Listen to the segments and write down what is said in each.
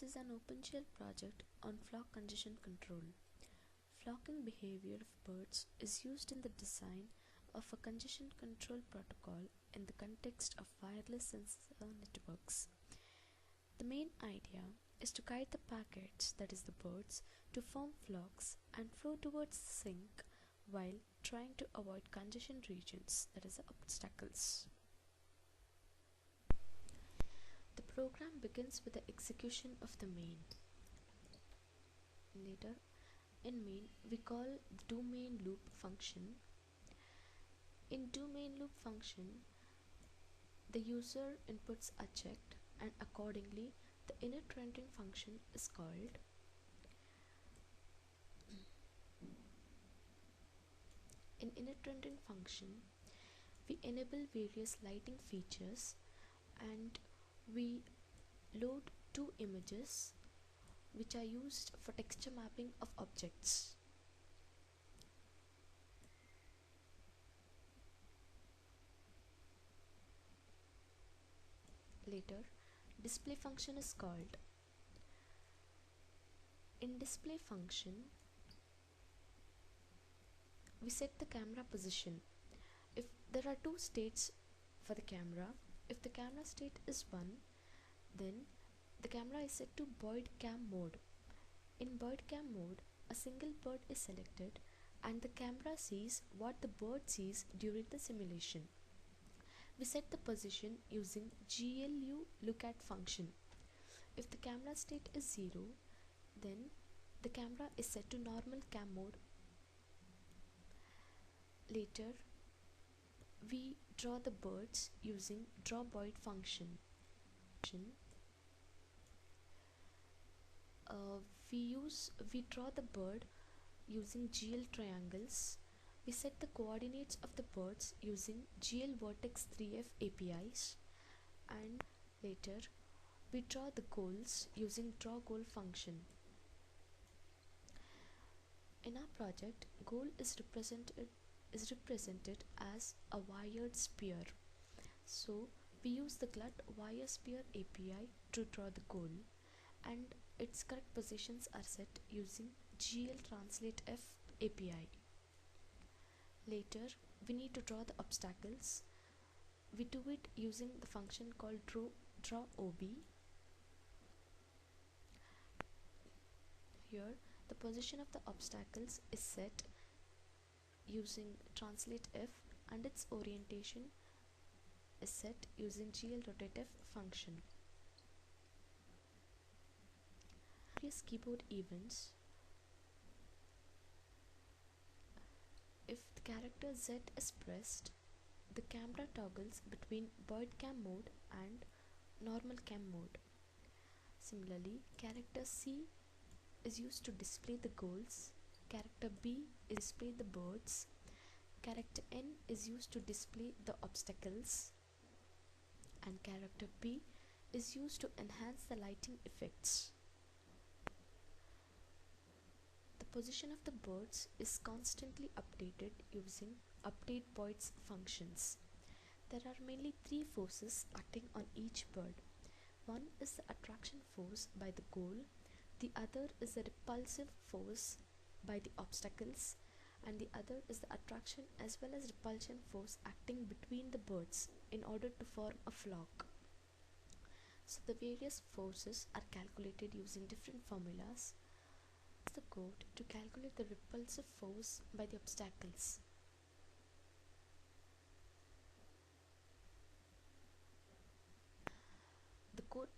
This is an OpenGL project on flock congestion control. Flocking behavior of birds is used in the design of a congestion control protocol in the context of wireless sensor networks. The main idea is to guide the packets, that is the birds, to form flocks and flow towards the sink while trying to avoid congestion regions, that is the obstacles. The program begins with the execution of the main. Later, in main, we call the domain loop function. In domain loop function, the user inputs are checked and accordingly the init rendering function is called. In init rendering function, we enable various lighting features and we load two images which are used for texture mapping of objects. Later, display function is called. In display function, we set the camera position. If there are two states for the camera, if the camera state is 1, then the camera is set to bird cam mode. In bird cam mode, a single bird is selected and the camera sees what the bird sees during the simulation. We set the position using GLU lookat function. If the camera state is 0, then the camera is set to normal cam mode. Later, we draw the birds using drawBird function. We draw the bird using GL triangles. We set the coordinates of the birds using GL vertex 3F APIs, and later we draw the goals using drawGoal function. In our project, goal is represented as a wired sphere. So we use the GLUT wire sphere API to draw the goal, and its correct positions are set using GL translate F API. Later, we need to draw the obstacles. We do it using the function called drawOB. Here, the position of the obstacles is set using translate F and its orientation is set using GL rotate F function. Various keyboard events. If the character Z is pressed, the camera toggles between bird cam mode and normal cam mode. Similarly, character C is used to display the goals, character B is to display the birds, character N is used to display the obstacles, and character P is used to enhance the lighting effects. The position of the birds is constantly updated using updateBoids functions. There are mainly 3 forces acting on each bird. One is the attraction force by the goal, the other is the repulsive force by the obstacles, and the other is the attraction as well as repulsion force acting between the birds in order to form a flock. So the various forces are calculated using different formulas. The code to calculate the repulsive force by the obstacles. The code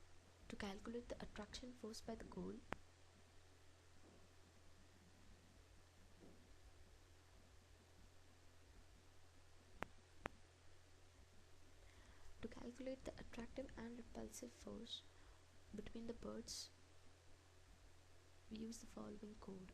to calculate the attraction force by the goal. To calculate the attractive and repulsive force between the birds, we use the following code.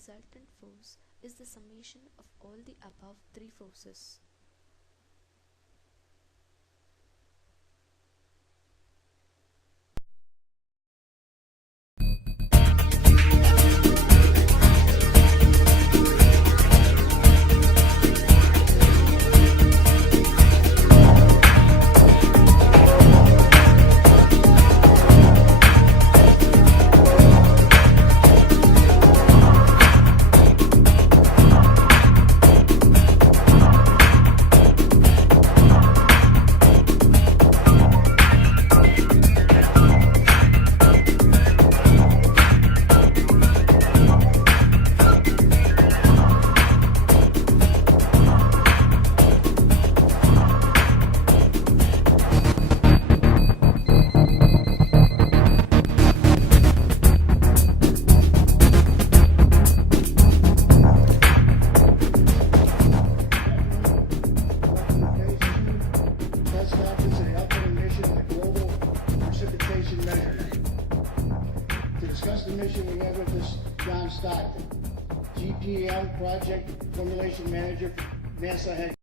resultant force is the summation of all the above three forces. Discuss the mission we have with us, John Stockton, GPM Project Formulation Manager for NASA Head.